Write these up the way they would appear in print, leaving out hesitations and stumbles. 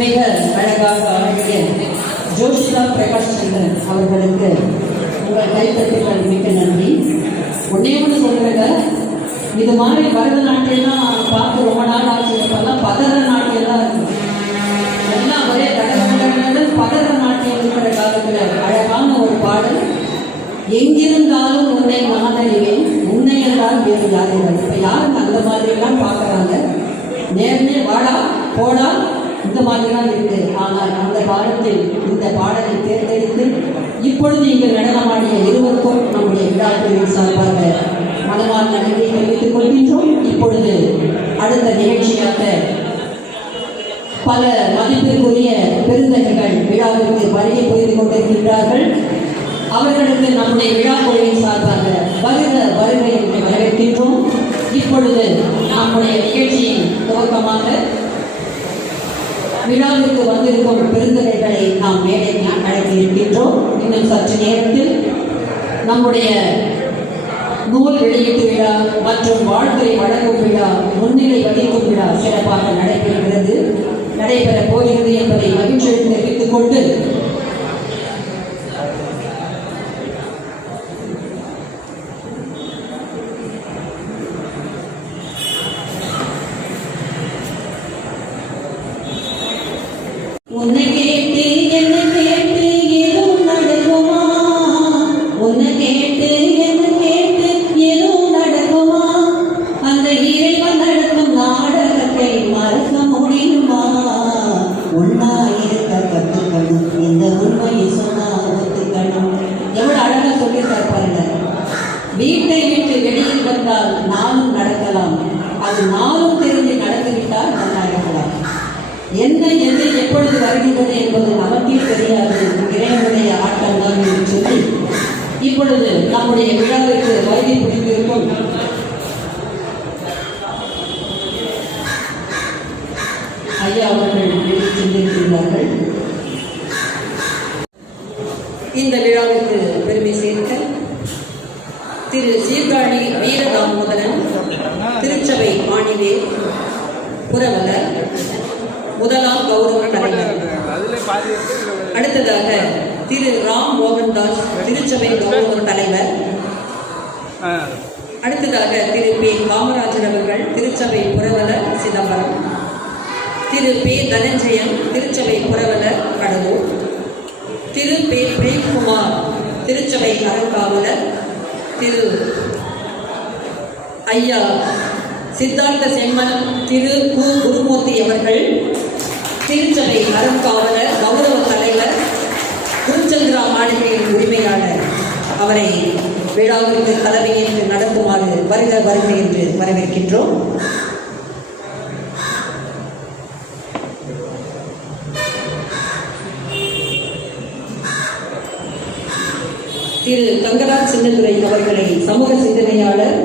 மிக அழகாக ஆடிய ஜோஷிதா பிரகாஷ் சந்திரன் அவர்களுக்கு உங்கள் கைத்தட்டுகள் மிக்க நன்றி. ஒன்னே ஒன்று சொல்றேங்க, இது மாதிரி பரதநாட்டியம்லாம் பார்த்து ரொம்ப நாள் ஆச்சு. இப்பெல்லாம் பதற நாட்டியெல்லாம் இருக்கு, எல்லாம் ஒரே கடற்கடல் பதற நாட்டியம் இருக்கிற காலத்தில் அழகான ஒரு பாடல். எங்கிருந்தாலும் உன்னை மனதறிவேன், உன்னை என்றால் வேறு யாருங்கள். இப்போ யாரும் அந்த மாதிரிலாம் பார்க்குறாங்க, நேர்னே வாடா போடா இந்த மாதிரிலாம் இருக்கு. ஆனால் அந்த காலத்தில் இந்த பாடலை தேர்ந்தெடுத்து இப்பொழுது இங்கு நடனமாடிய இருவருக்கும் நம்முடைய விழாக்குழுவின் சார்பாக மனமார்ந்த நன்றியை தெரிவித்துக் கொள்கின்றோம். இப்பொழுது அடுத்த நிகழ்ச்சியாக பல மதிப்பிற்குரிய பெருந்தகைகள் விழாவிற்கு வருகை புரிந்து கொண்டிருக்கின்றார்கள். அவர்களுக்கு நம்முடைய விழாக்குழுவின் சார்பாக வருக வருக என்று வரவேற்கின்றோம். இப்பொழுது நம்முடைய நிகழ்ச்சியின் துவக்கமாக விழாவிற்கு வந்திருக்கும் பெருந்தகைகளை நாம் மேடைக்கு அழைத்து இருக்கின்றோம். இன்னும் சற்று நேரத்தில் நம்முடைய நூல் வெளியீட்டு விழா மற்றும் வாழ்த்துறை வழங்கும் விழா, முன்னிலை வகிக்கும் விழா சிறப்பாக நடைபெற போகிறது என்பதை மகிழ்ச்சியுடன் தெரிவித்துக் கொண்டு உன்னை கேட்டு என்ன கேட்டு எதுவும் நடக்குமா, உன்னை கேட்டு என்ன கேட்டு எதுவும் நடக்குமா, அந்த இறைவன் நடக்கும் நாடகத்தை மறக்க முடியுமா, ஒன்னா இருக்க கத்துக்கணும், இந்த உண்மையை சொன்னா ஒத்துக்கணும். எவ்வளவு அழகா சொல்லியிருக்காரு பாருங்க. வீட்டை விட்டு வெளியில் வந்தால் நாளும் நடக்கலாம், அது நாளும் தெரிஞ்சு நடந்துவிட்டால் நல்லா இருக்கலாம். என்ன எது எப்பொழுது வருகின்றது என்பது நமக்கே தெரியாது, இறைவனுடைய ஆட்டம் தான் என்று சொல்லி இப்பொழுது நம்முடைய விழாவிற்கு வருகை புரிந்திருக்கும் ஐயா அவர்கள் எழுதி சென்றிருக்கிறார்கள். இந்த விழாவிற்கு பெருமை சேர்க்க திரு சீர்காழி வீரதாமோதரன் திருச்சபை மாணிவேல் புரவலர் முதலாம் கௌரவ தலைவர். அடுத்ததாக திரு ராம் மோகன்தாஸ் திருச்சபை கௌரவ தலைவர். அடுத்ததாக திரு பி காமராஜர் அவர்கள் திருச்சபை புரவலர் சிதம்பரம். திரு பி தனஞ்சயன் திருச்சபை புரவலர் கடலூர். திரு பி பிரேம்குமார் திருச்சபை அறங்காவலர். திரு ஐயா சித்தார்த்த செம்மன் திரு கு குருமூர்த்தி அவர்கள் திருச்சபை அறங்காவலர் கௌரவ தலைவர், குருச்சந்திரா மாளிகையின் உரிமையாளர். அவரை விழாவிற்கு தலைமையேற்று நடத்துமாறு வருக வருக என்று வரவேற்கின்றோம். திரு தங்கராஜ் சின்னதுரை அவர்களை சமூக சிந்தனையாளர்,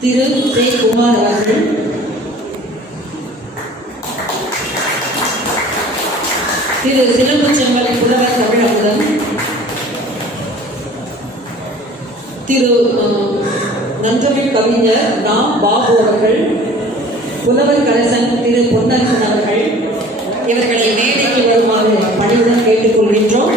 திரு ஜே குமார் அவர்கள், திரு சிலம்பு செம்மல் புலவர் தமிழமுதன், திரு நந்தமிழ் கவிஞர் ராம் பாபு அவர்கள், புலவர் கரசன் திரு பொன்னரசன் அவர்கள் இவர்களை மேடைக்கு வருமாறு பணியுடன் கேட்டுக்கொள்கின்றோம்.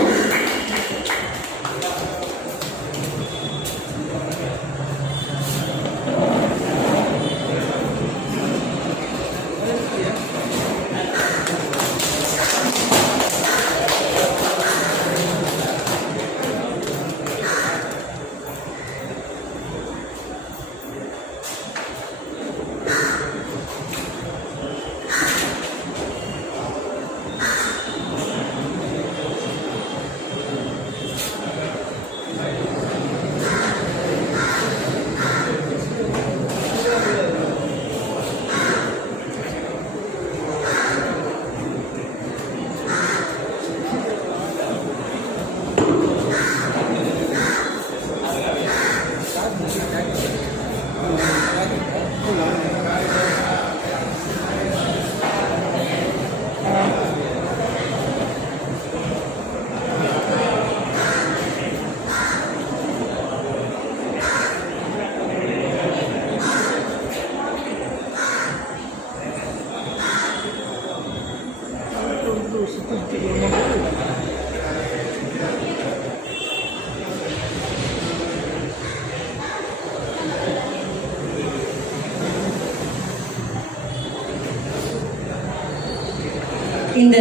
இந்த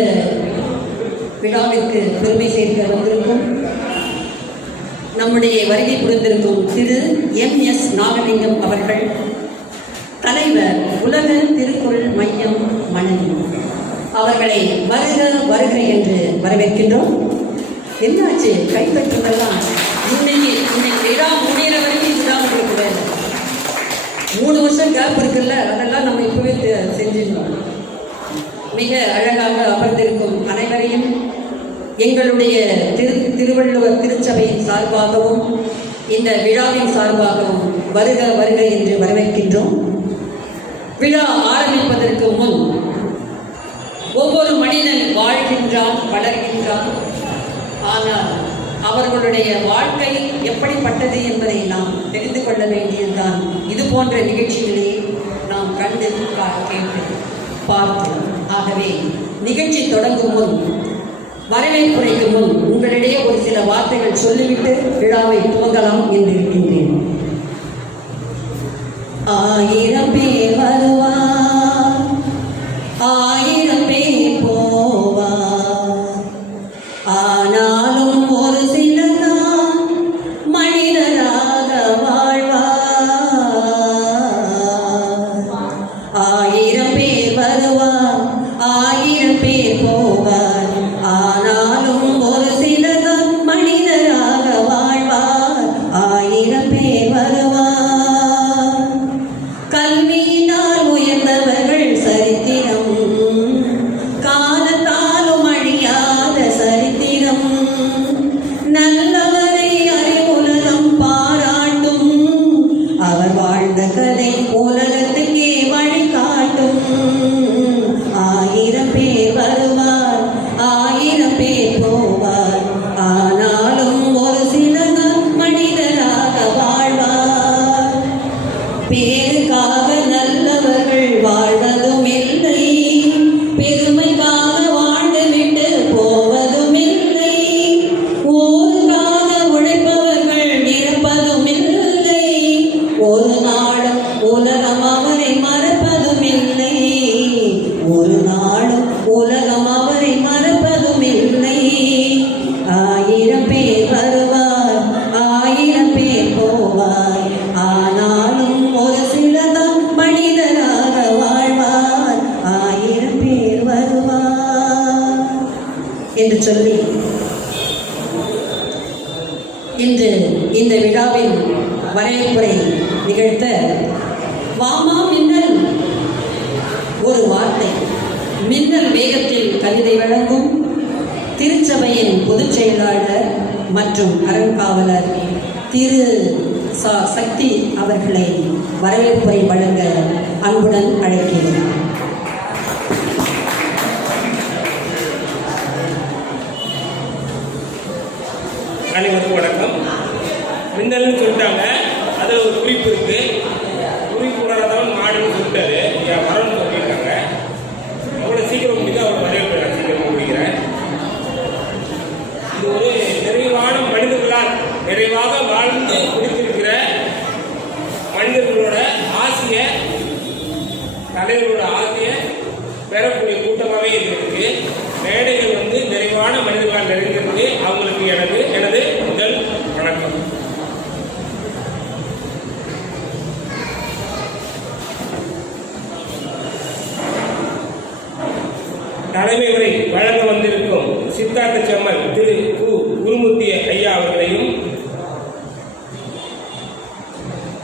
விழாவிற்கு பெருமை சேர்க்க வந்திருக்கும் நம்முடைய வருகை புரிந்திருக்கும் திரு MS நாகலிங்கம் அவர்கள், தலைவர் உலக திருக்குறள் மையம் மணலி அவர்களை வருக வருக என்று வரவேற்கின்றோம். என்னாச்சு கைப்பற்றுவதெல்லாம்? இன்னைக்கு விழா முடிகிற வரைக்கும் இதுதான் உங்களுக்கு வேலை. 3 வருஷம் கேப் இருக்குல்ல, அதெல்லாம் நம்ம இப்பவே செஞ்சிருந்தோம். மிக அழகாக அமர்ந்திருக்கும் அனைவரையும் எங்களுடைய திருவள்ளுவர் திருச்சபையின் சார்பாகவும் இந்த விழாவின் சார்பாகவும் வருக வருக என்று வரவேற்கின்றோம். விழா ஆரம்பிப்பதற்கு முன் ஒவ்வொரு மனிதன் வாழ்கின்றான், வளர்கின்றான். ஆனால் அவர்களுடைய வாழ்க்கை எப்படிப்பட்டது என்பதை நாம் தெரிந்து கொள்ள வேண்டியதுதான் இது போன்ற நிகழ்ச்சிகளே நாம் கண்டு கேட்டு பார்த்து. ஆகவே நிகழ்ச்சி தொடங்கும் முன், வரவேற்புரைக்கு முன் உங்களிடையே ஒரு சில வார்த்தைகள் சொல்லிவிட்டு விழாவை துவங்கலாம் என்று இருக்கின்றேன். 1000 பேர் வருவார், 1000 பேர் போவார், ஆனாலும் ஒரு சிலர் தான் மனிதராக வாழ்வார். 1000 பேர் வருவார், 1000 பேர் போவார், ஆனாலும் ஒரு சிலர் தான் மனிதராக வாழ்வார். 1000 பேர் வருவார். கல்வியினால் உயர்ந்தவர்கள் சரித்திரம், காலத்தாலும் அழியாத சரித்திரம். நல்லவரை அறிவுலகம் பாராட்டும், அவர் வாழ்ந்த கதை உலகத்துக்கே வழிகாட்டும். 1000 பேர் வருவார், 1000 பேர் போவார், ஆனாலும் ஒரு சிலர் மனிதராக வாழ்வார். பேருக்காக நல்லவர்கள் வாழ்வதும் இல்லை, பெருமைக்காக வாழ்ந்துவிட்டு போவதும் இல்லை. ஊருக்காக உழைப்பவர்கள் இறப்பதும் இல்லை, ஒரு நாளும் உலகம் அவரை மறப்பதும் இல்லை. ஒரு நாளும் உலகம் அவரை மறப்பதும் இல்லை. 1000 பேர் வருவார், 1000 பேர் போவார், ஆனாலும் ஒரு சிலதான் மனிதராக வாழ்வார். 1000 பேர் வருவார் என்று சொல்லி இன்று இந்த விழாவின் வரவேற்புரை நிகழ்த்த வாமா மின்னல் ஒரு வார்த்தை, மின்னல் வேகத்தில் கவிதை வழங்கும் திருச்சபையின் பொதுச் செயலாளர் மற்றும் அறங்காவலர் திரு சக்தி அவர்களை வரவேற்புரை வழங்க அன்புடன் அழைக்கிறேன். அனைவருக்கும் வணக்கம். மின்னல்னு சொல்லிட்டாங்க, அதில் ஒரு குறிப்பு இருக்கு. குறிப்பு உணர்ந்தவன் மாடுன்னு சொல்லிட்டாரு, மரம்னு சொல்லியிருக்காங்க. அவ்வளோ சீக்கிரம் முடிக்க அவ்வளோ வரவேற்பு நான் சீக்கிரமாக முடிக்கிறேன். இது ஒரு நிறைவான மனிதர்களால் நிறைவாக வாழ்ந்து முடித்திருக்கிற மனிதர்களோட ஆசைய, தலைவர்களோட ஆசைய பெறக்கூடிய கூட்டமாகவே இருக்கு. மேடைகள் வந்து நிறைவான மனிதர்களால் நிறைந்திருக்கு. அவங்களுக்கு எனது முதல் வணக்கம். தலைமை உரை வழங்க வந்திருக்கும் சித்தார்த்த செம்மல் திரு குருமூர்த்தி ஐயா அவர்களையும்,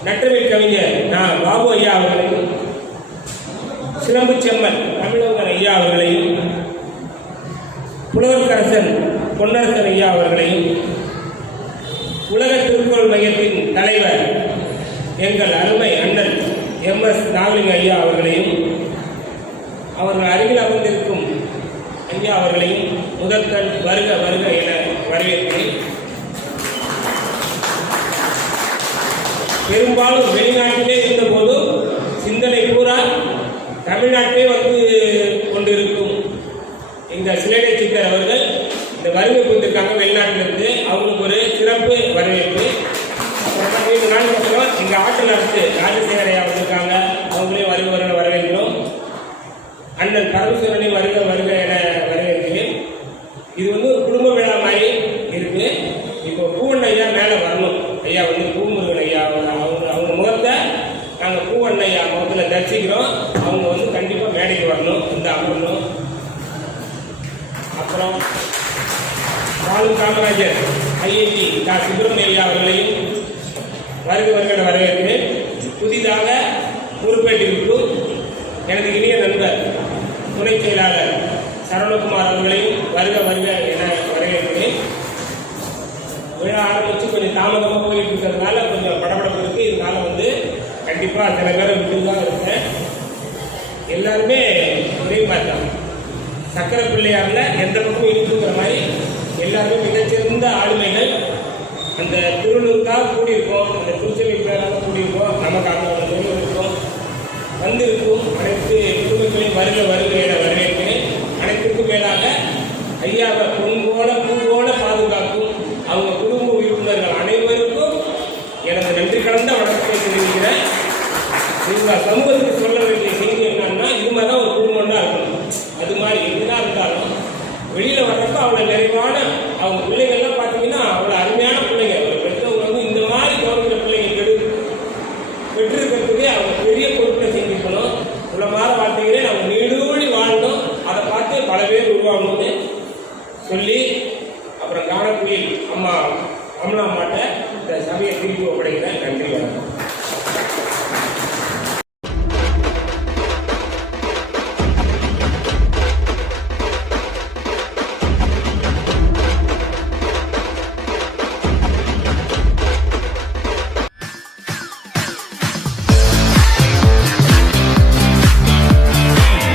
நற்றமிழ் கவிஞர் பாபு ஐயா அவர்களையும், சிலம்பு செம்மல் தமிழகன் ஐயா அவர்களையும், புலவர்கரசன் பொன்னரசன் ஐயா அவர்களையும், உலக திருக்குறள் மையத்தின் தலைவர் எங்கள் அருமை அண்ணன் MS நாகலிங்க ஐயா அவர்களையும், அவர்கள் அருகில் அமர்ந்திருக்கும் ஐயா அவர்களையும் முதற்கண் வருக வருக என வரவேற்கிறேன். பெரும்பாலும் வெளிநாட்டிலே இருந்தபோது சிந்தனை பூரா தமிழ்நாட்டிலே வந்து கொண்டிருக்கும் இந்த சிலேடை சித்தர் அவர்கள் இந்த வருகை கொடுத்திருக்காங்க வெளிநாட்டிலிருந்து. அவங்களுக்கு ஒரு சிறப்பு வரவேற்பு. அப்புறமா 3 நாளுக்கு அப்புறம் இங்கே ஆற்றல் அரசு ராஜசேகர் ஐயா வந்திருக்காங்க, அவங்களையும் வருக வரவேற்கிறோம். அண்ணன் பரமேஸ்வரனை வருக வருக என தரிசிக்கிறோம். அவங்க வந்து கண்டிப்பாக மேடைக்கு வரணும், இந்த அமரணும். அப்புறம் வாழும் காமராஜர் ஐஐடி கா சுப்பிரமணியா அவர்களையும் வருகிற வரவேற்று புதிதாக பொறுப்பேற்றிருக்கும் எனது இனிய நண்பர் துணை செயலாளர் சரவணகுமார் அவர்களையும் வருக என வரவேற்கிறேன். விழா ஆரம்பித்து கொஞ்சம் தாமதமாக போயிட்டு இருக்கிறதுனால கொஞ்சம் படபடப்பு இருக்குது. இதனால வந்து கண்டிப்பாக சில பேரை விட்டுதான் இருக்கேன். எல்லாருமே ஒரே மாதிரி தான். சக்கரை பிள்ளையாரில் எந்த பக்கம் இருக்குங்கிற மாதிரி எல்லாருமே மிகச்சிறந்த ஆளுமைகள். அந்த திருவள்ளூருக்காக கூடியிருக்கோம், அந்த திருச்செல்வி பேராக கூடியிருக்கோம், நமக்காக ஒரு தொழில் இருக்கோம். வந்திருக்கும் அனைத்து குடும்பங்களையும் வருக என வரவேற்கிறேன். அனைத்திற்கும் மேலாக ஐயாவை பொன்போல பூவோல பாதுகாக்கும் அவங்க குடும்ப உறுப்பினர்கள் அனைவருக்கும் எனது நன்றி கலந்த வணக்கத்தை தெரிவிக்கிறேன்.